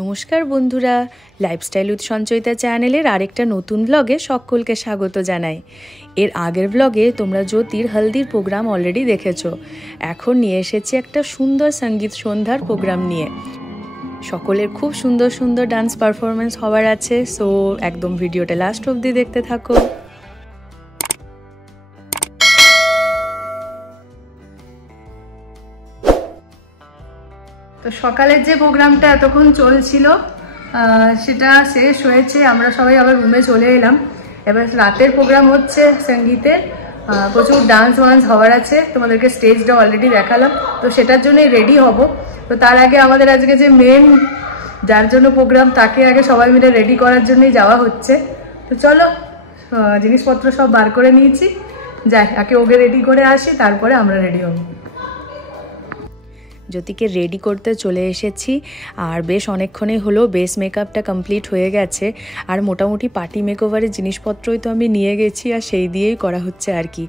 নমস্কার বন্ধুরা, lifestyle with Sanchayita চ্যানেলের আরেকটা নতুন ব্লগে সকলকে স্বাগত জানাই। এর আগের ব্লগে তোমরা জ্যোতির হলদির প্রোগ্রাম অলরেডি দেখেছো। এখন নিয়ে এসেছি একটা সুন্দর সঙ্গীত সন্ধ্যার প্রোগ্রাম নিয়ে। সকলের খুব সুন্দর সুন্দর ডান্স পারফরমেন্স হওয়ার আছে, সো একদম ভিডিওটা লাস্ট অবধি দেখতে থাকো। তো সকালের যে প্রোগ্রামটা এতক্ষণ চলছিল সেটা শেষ হয়েছে, আমরা সবাই আবার রুমে চলে এলাম। এবার রাতের প্রোগ্রাম হচ্ছে সঙ্গীতের, প্রচুর ডান্স ওয়ান্স হওয়ার আছে। তোমাদেরকে স্টেজটা অলরেডি দেখালাম, তো সেটার জন্যই রেডি হব। তো তার আগে আমাদের আজকে যে মেন যার জন্য প্রোগ্রাম, তাকে আগে সবাই মিলে রেডি করার জন্যই যাওয়া হচ্ছে। তো চলো, জিনিসপত্র সব বার করে নিয়েছি, যাই আগে ওকে রেডি করে আসি, তারপরে আমরা রেডি হব। জ্যোতিকে রেডি করতে চলে এসেছি, আর বেশ অনেকক্ষণই হলো বেস মেকআপটা কমপ্লিট হয়ে গেছে। আর মোটামুটি পার্টি মেকওভারের জিনিসপত্রই তো আমি নিয়ে গেছি, আর সেই দিয়েই করা হচ্ছে আর কি।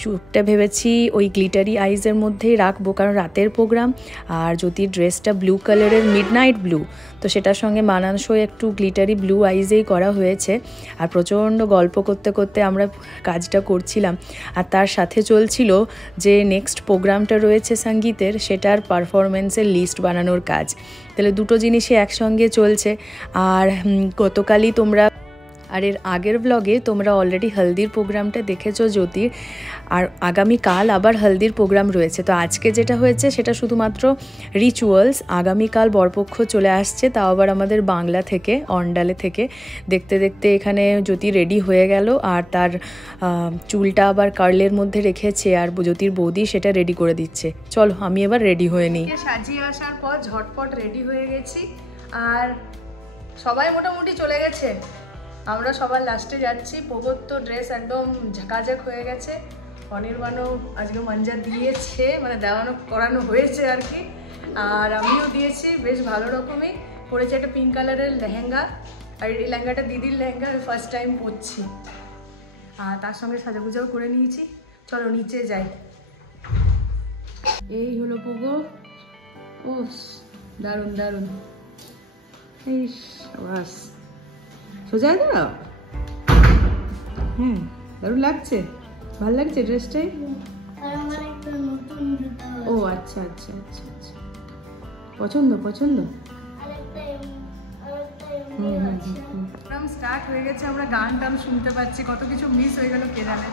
চুপটা ভেবেছি ওই গ্লিটারি আইজের মধ্যেই রাখবো, কারণ রাতের প্রোগ্রাম। আর জ্যোতির ড্রেসটা ব্লু কালারের, মিডনাইট ব্লু, তো সেটার সঙ্গে মানানসই একটু গ্লিটারি ব্লু আইজেই করা হয়েছে। আর প্রচণ্ড গল্প করতে করতে আমরা কাজটা করছিলাম। আর তার সাথে চলছিল যে নেক্সট প্রোগ্রামটা রয়েছে সঙ্গীতের, সেটার পারফরমেন্সের লিস্ট বানানোর কাজ। তাহলে দুটো জিনিসই একসঙ্গে চলছে। আর গতকালই তোমরা, আর এর আগের ব্লগে তোমরা অলরেডি হলদির প্রোগ্রামটা দেখেছো জ্যোতির, আর আগামীকাল আবার হলদির প্রোগ্রাম রয়েছে। তো আজকে যেটা হয়েছে সেটা শুধুমাত্র রিচুয়ালস। আগামীকাল বরপক্ষ চলে আসছে, তাও আবার আমাদের বাংলা থেকে, অন্ডালে থেকে। দেখতে দেখতে এখানে জ্যোতি রেডি হয়ে গেল, আর তার চুলটা আবার কার্লের মধ্যে রেখেছে, আর জ্যোতির বৌদি সেটা রেডি করে দিচ্ছে। চলো আমি এবার রেডি হয়ে নিই। সাজিয়ে আসার পর ঝটপট রেডি হয়ে গেছি, আর সবাই মোটামুটি চলে গেছে, আমরা সবার লাস্টে যাচ্ছি। প্রগত তো ড্রেস একদম ঝাঁকাঝাক হয়ে গেছে, অনির্বাণও আজকে মঞ্জা দিয়েছে, মানে দেওয়ানো করানো হয়েছে আর কি। আর আমিও দিয়েছি বেশ ভালো রকমই, পরেছি একটা পিঙ্ক কালারের লেহেঙ্গা। আর এই লেহেঙ্গাটা দিদির লেহেঙ্গা, আমি ফার্স্ট টাইম পরছি। আর তার সঙ্গে সাজাগুজাও করে নিয়েছি। চলো নিচে যাই। এই হলো পুগো, ও দারুণ দারুণ। এই বাস সোজা দাঁড়াও। দারুণ লাগছে, ভালো লাগছে ড্রেসটাই। ও আচ্ছা আচ্ছা আচ্ছা আচ্ছা, পছন্দ পছন্দ। প্রোগ্রাম স্টার্ট হয়ে গেছে, আমরা গান টান শুনতে পাচ্ছি, কত কিছু মিস হয়ে গেল কে জানে।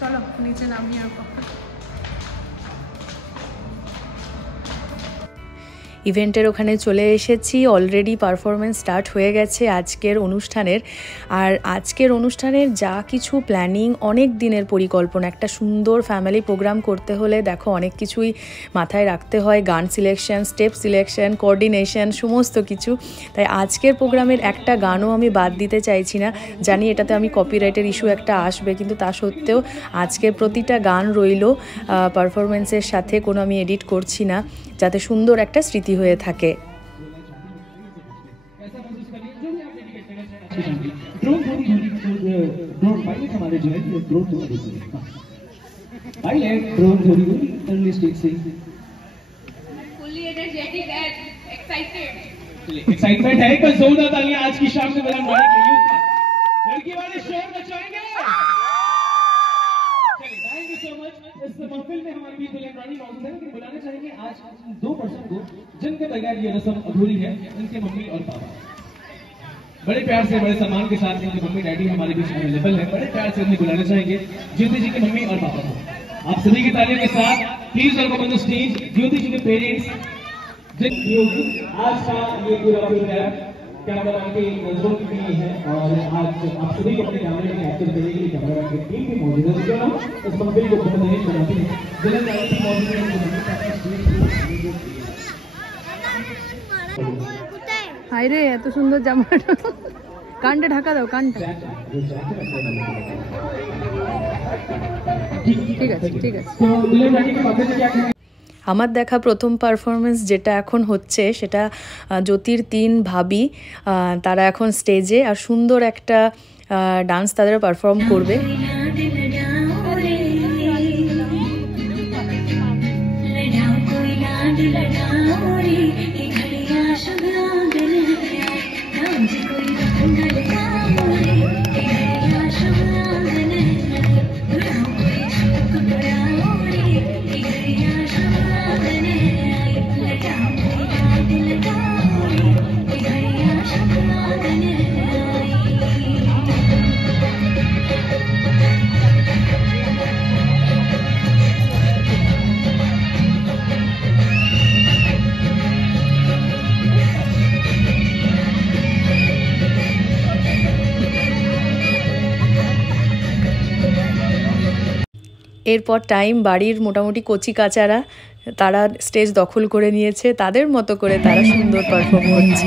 চলো নিচে নামিয়ে ইভেন্টের ওখানে চলে এসেছি। অলরেডি পারফরমেন্স স্টার্ট হয়ে গেছে আজকের অনুষ্ঠানের। আর আজকের অনুষ্ঠানের যা কিছু প্ল্যানিং, অনেক দিনের পরিকল্পনা। একটা সুন্দর ফ্যামিলি প্রোগ্রাম করতে হলে দেখো অনেক কিছুই মাথায় রাখতে হয়, গান সিলেকশন, স্টেপ সিলেকশন, কোঅর্ডিনেশন, সমস্ত কিছু। তাই আজকের প্রোগ্রামের একটা গানও আমি বাদ দিতে চাইছি না। জানি এটাতে আমি কপিরাইটের ইস্যু একটা আসবে, কিন্তু তা সত্ত্বেও আজকের প্রতিটা গান রইল পারফরমেন্সের সাথে, কোনো আমি এডিট করছি না, যাতে সুন্দর একটা স্মৃতি হয়ে থাকে। एक्साइटमेंट है, कोई जोरदार तालियां आज की शाम से बड़ा लड़की वाले शोर मचाएंगे। Thank you so much. इस महफिल में हमारे बीच दुल्हन रानी मौजूद है, लेकिन बुलाना चाहेंगे आज 2 पर्सन को जिनके बगैर ये रस्म अधूरी है, उनके मम्मी और पापा। बड़े प्यार से, बड़े सम्मान के साथ उनकी मम्मी डैडी हमारे बीच अवेलेबल है, बड़े प्यार से उन्हें बुलाना चाहेंगे ज्योति जी की मम्मी और पापा को। आप सभी की तालियों के साथ please welcome on the stage Jyoti ji के पेरेंट्स। आज का ये पूरा प्रोग्राम कैमरामैन की नजरों की भी है, और आज आप सभी को अपने कैमरे में कैप्चर करने के लिए कैमरामैन की टीम भी मौजूद है, जो हम इस महफिल को बहुत बेहतरीन बनाती है। जिला नायक भी मौजूद है, হাই রে, এত সুন্দর জামাটা, কানটা ঢাকা দাও, কানটা। ঠিক আছে ঠিক আছে। আমার দেখা প্রথম পারফরমেন্স যেটা এখন হচ্ছে, সেটা জ্যোতির 3 ভাবি, তারা এখন স্টেজে আর সুন্দর একটা ডান্স তাদের পারফর্ম করবে। এরপর টাইম বাড়ির মোটামুটি কচি কাচারা তারা স্টেজ দখল করে নিয়েছে, তাদের মতো করে তারা সুন্দর পারফর্ম করছে।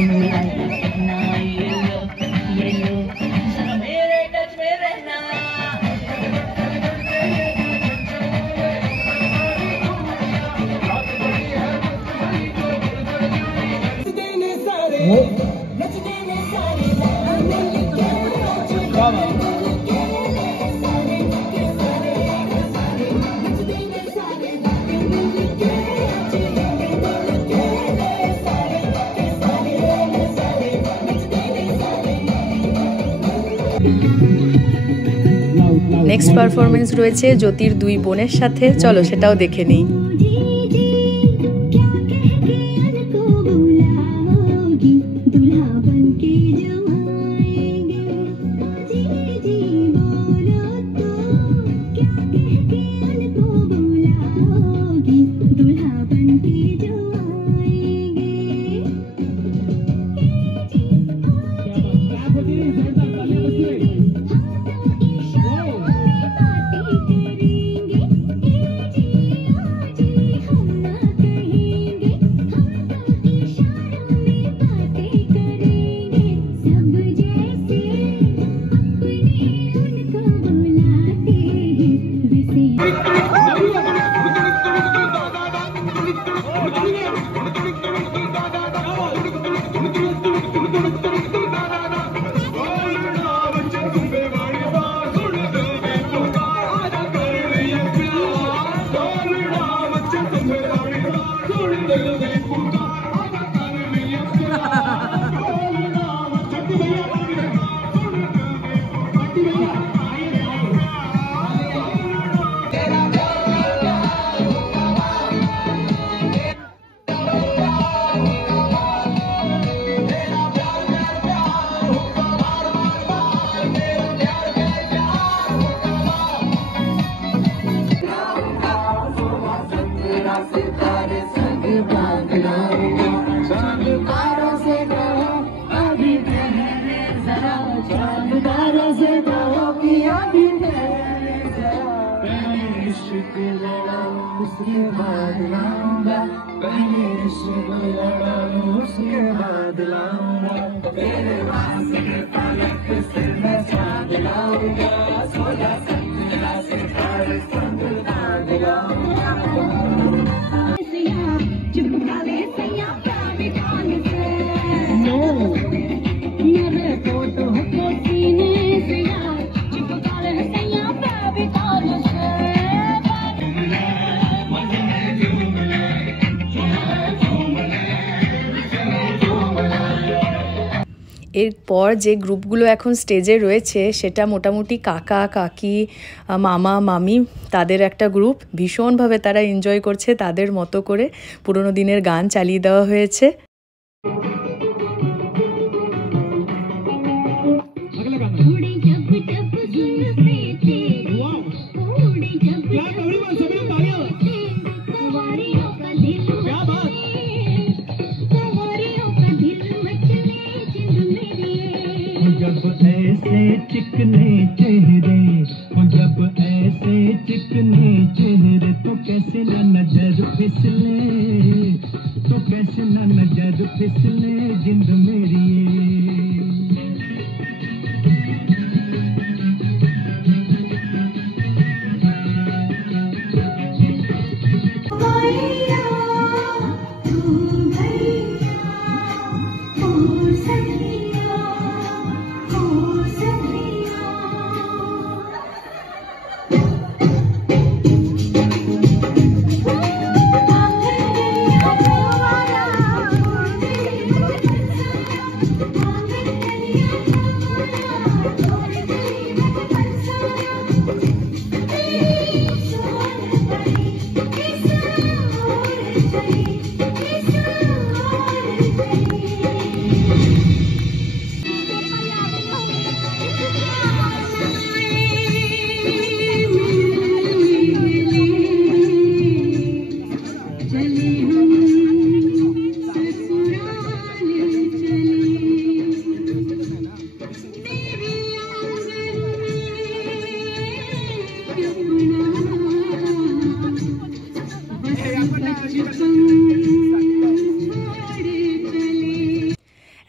নেক্সট পারফরমেন্স রয়েছে জ্যোতির দুই বোনের সাথে, চলো সেটাও দেখে নিই। এরপর যে গ্রুপগুলো এখন স্টেজে রয়েছে সেটা মোটামুটি কাকা কাকি মামা মামি তাদের একটা গ্রুপ, ভীষণভাবে তারা এনজয় করছে, তাদের মতো করে পুরোনো দিনের গান চালিয়ে দেওয়া হয়েছে। चिकने चेहरे जब ऐसे चिकने चेहरे तो कैसे न नजर फिसले, तो कैसे न नजर फिसले जिंद मेरी।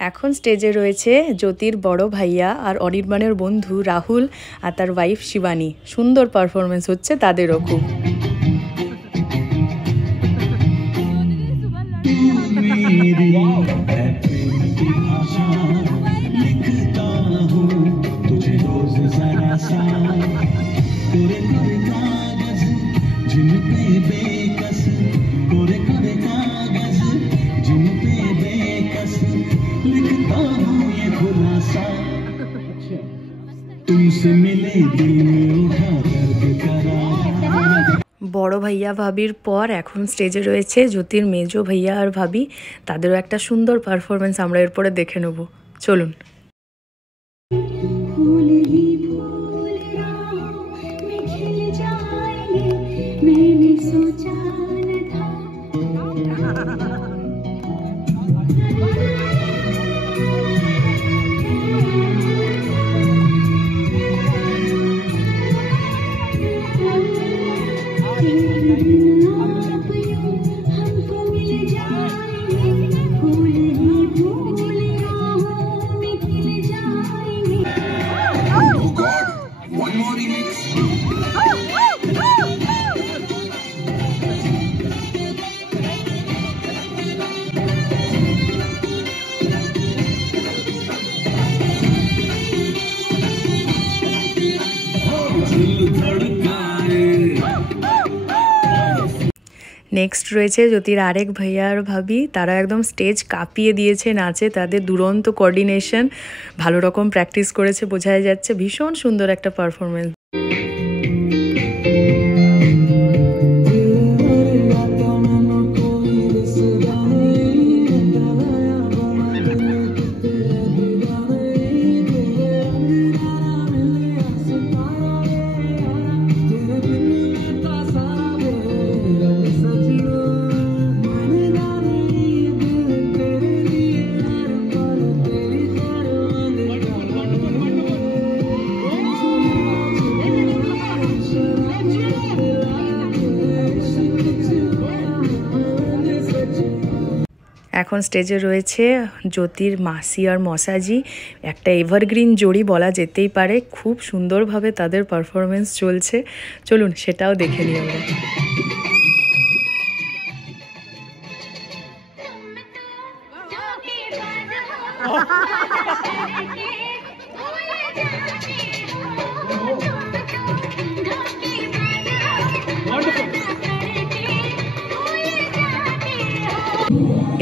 এখন স্টেজে রয়েছে জ্যোতির বড় ভাইয়া আর অনির্বাণের বন্ধু রাহুল আর তার ওয়াইফ শিবানী। সুন্দর পারফরমেন্স হচ্ছে তাদেরও খুব। বড় ভাইয়া ভাবির পর এখন স্টেজে রয়েছে জ্যোতির মেজো ভাইয়া আর ভাবি। তাদেরও একটা সুন্দর পারফরমেন্স আমরা এরপরে দেখে নেব, চলুন। নেক্সট রয়েছে জ্যোতির আরেক ভাইয়া আর ভাবি। তারা একদম স্টেজ কাঁপিয়ে দিয়েছে নাচে। তাদের দুরন্ত কোঅর্ডিনেশন, ভালো রকম প্র্যাকটিস করেছে বোঝাই যাচ্ছে। ভীষণ সুন্দর একটা পারফরমেন্স। এখন স্টেজে রয়েছে জ্যোতির মাসি আর মশাজি। একটা এভারগ্রিন জোড়ি বলা যেতেই পারে। খুব সুন্দরভাবে তাদের পারফরমেন্স চলছে, চলুন সেটাও দেখে নিই আমরা।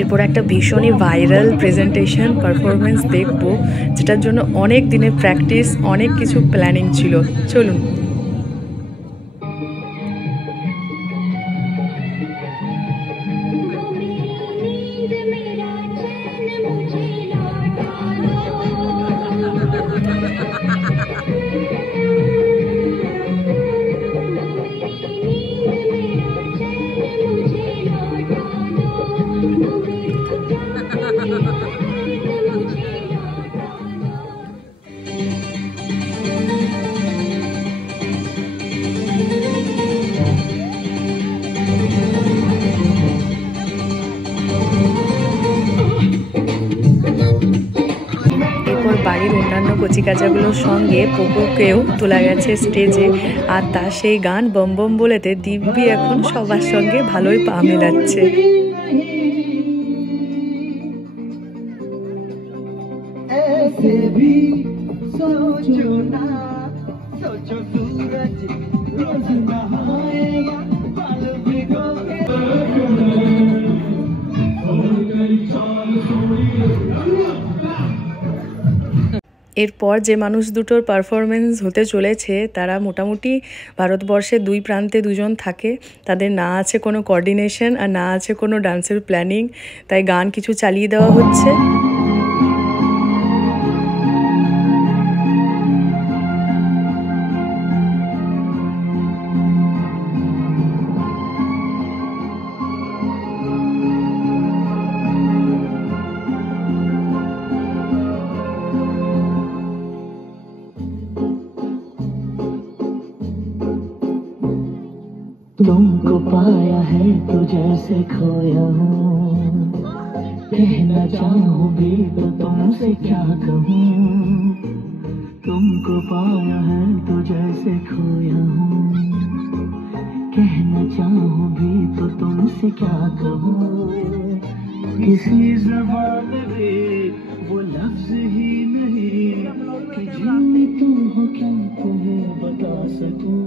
এরপর একটা ভীষণই ভাইরাল প্রেজেন্টেশন পারফরমেন্স দেখব, যেটার জন্য অনেক দিনের প্র্যাকটিস, অনেক কিছু প্ল্যানিং ছিল। চলুন। বাড়ির অন্যান্য কচিকাচাগুলোর সঙ্গে পপুকেও তোলা গেছে স্টেজে। আর তার সেই গান বম বম বলেতে দিব্যি এখন সবার সঙ্গে ভালোই পা মেলাচ্ছে। এরপর যে মানুষ দুটোর পারফরমেন্স হতে চলেছে তারা মোটামুটি ভারতবর্ষের দুই প্রান্তে দুজন থাকে। তাদের না আছে কোনো কোঅর্ডিনেশন আর না আছে কোনো ডান্সের প্ল্যানিং, তাই গান কিছু চালিয়ে দেওয়া হচ্ছে। तुमको पाया है तो जैसे खोया हूँ, कहना चाहूं भी तो तुमसे क्या कहूँ, तुमको पाया है तो जैसे खोया हूँ। कहना चाहूं भी तो तुमसे क्या कहूँ, किसी ज़बान में वो लफ्ज़ ही नहीं कि जिनमें तुम हो क्या तुम्हें बता सकूं।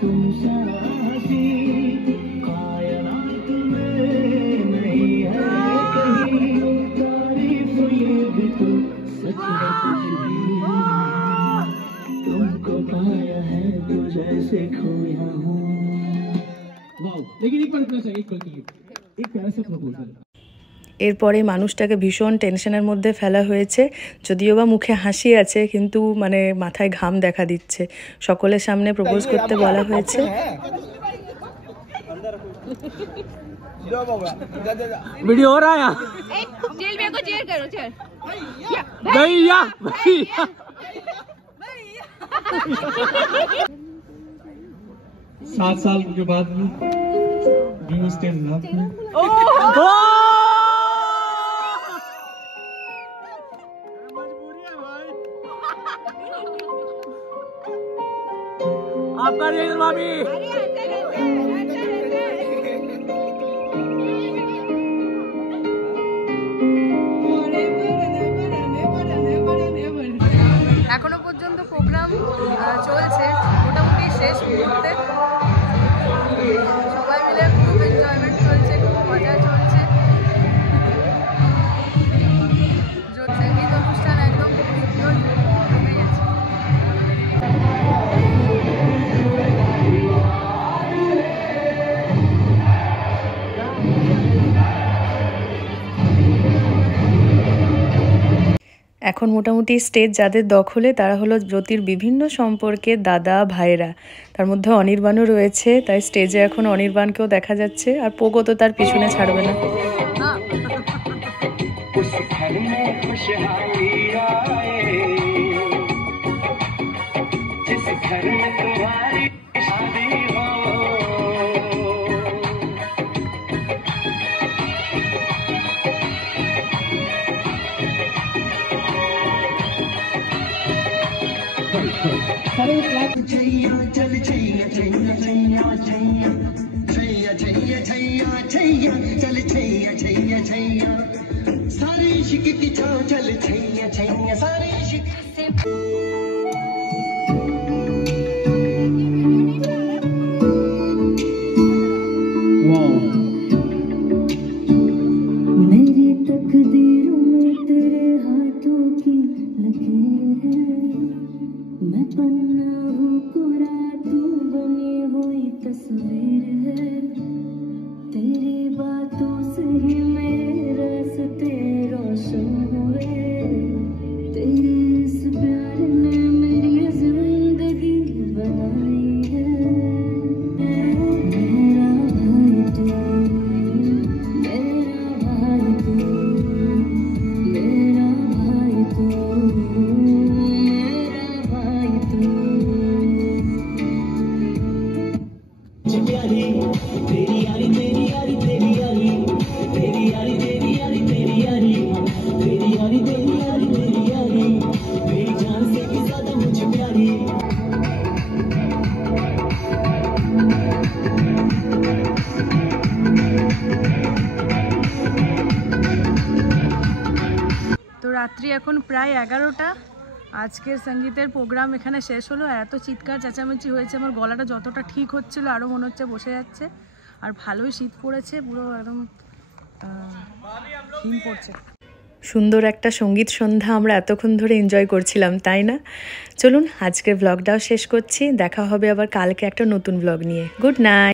तुम सरासी कायनात में नहीं है कहीं, तारीफ ये भी तो सच है कुछ भी, तुमको पाया है तो जैसे खोया हूँ। वाओ, लेकिन एक बार इतना चाहिए, एक प्यारा सा प्रपोजल। এরপরে মানুষটাকে ভীষণ টেনশনের মধ্যে ফেলা হয়েছে, যদিও বা মুখে হাসি আছে কিন্তু মানে মাথায় ঘাম দেখা দিচ্ছে। সকলের সামনে প্রপোজ করতে বলা হয়েছে। वीडियो हो रहा है यार, जेल में को जेल करो चल भैया। 7 साल के बाद भी you still love me? आपका रिएक्शन भाभी। এখনো পর্যন্ত প্রোগ্রাম চলছে, মোটামুটি শেষ মুহূর্তে। সবাই মিলে খুব এনজয়মেন্ট চলছে, খুব মজা চলছে। সঙ্গীত অনুষ্ঠান একদম সুন্দর জমে গেছে। এখন মোটামুটি স্টেজ যাদের দখলে তারা হলো জ্যোতির বিভিন্ন সম্পর্কের দাদা ভাইরা, তার মধ্যে অনির্বাণও রয়েছে, তাই স্টেজে এখন অনির্বাণকেও দেখা যাচ্ছে, আর পোগো তো তার পিছনে ছাড়বে না। सारे इश्क की छाव चल छैया छैया सारे इश्क मेरी तकदीरों में तेरे हाथों की लकीर है, मैं पन्ना हूँ कोरा तू बनी हुई तस्वीर है, तेरी बातों से ही मेरे रास्ते रोशन हुए, तेरे इस प्यार ने मेरी जिंदगी बनाई है। मेरा भाई तू, मेरा भाई तू, मेरा भाई तू, मेरा भाई तू। प्यारी तेरी यारी तेरी यारी तेरी यारी तेरी यारी तेरी यारी तेरी यारी तेरी यारी तेरी यारी तेरी यारी मेरी जान से भी ज्यादा मुझे प्यारी। তো রাত্রি এখন প্রায় 11টা। আজকের সঙ্গীতের প্রোগ্রাম এখানে শেষ হলো। আর এত চিৎকার চেঁচামেচি হয়েছে, আমার গলাটা যতটা ঠিক হচ্ছিল আরও মনে হচ্ছে বসে যাচ্ছে। আর ভালোই শীত পড়েছে, পুরো একদম হিম পড়ছে। সুন্দর একটা সঙ্গীত সন্ধ্যা আমরা এতক্ষণ ধরে এনজয় করছিলাম, তাই না? চলুন আজকের ব্লগটাও শেষ করছি, দেখা হবে আবার কালকে একটা নতুন ব্লগ নিয়ে। Good night.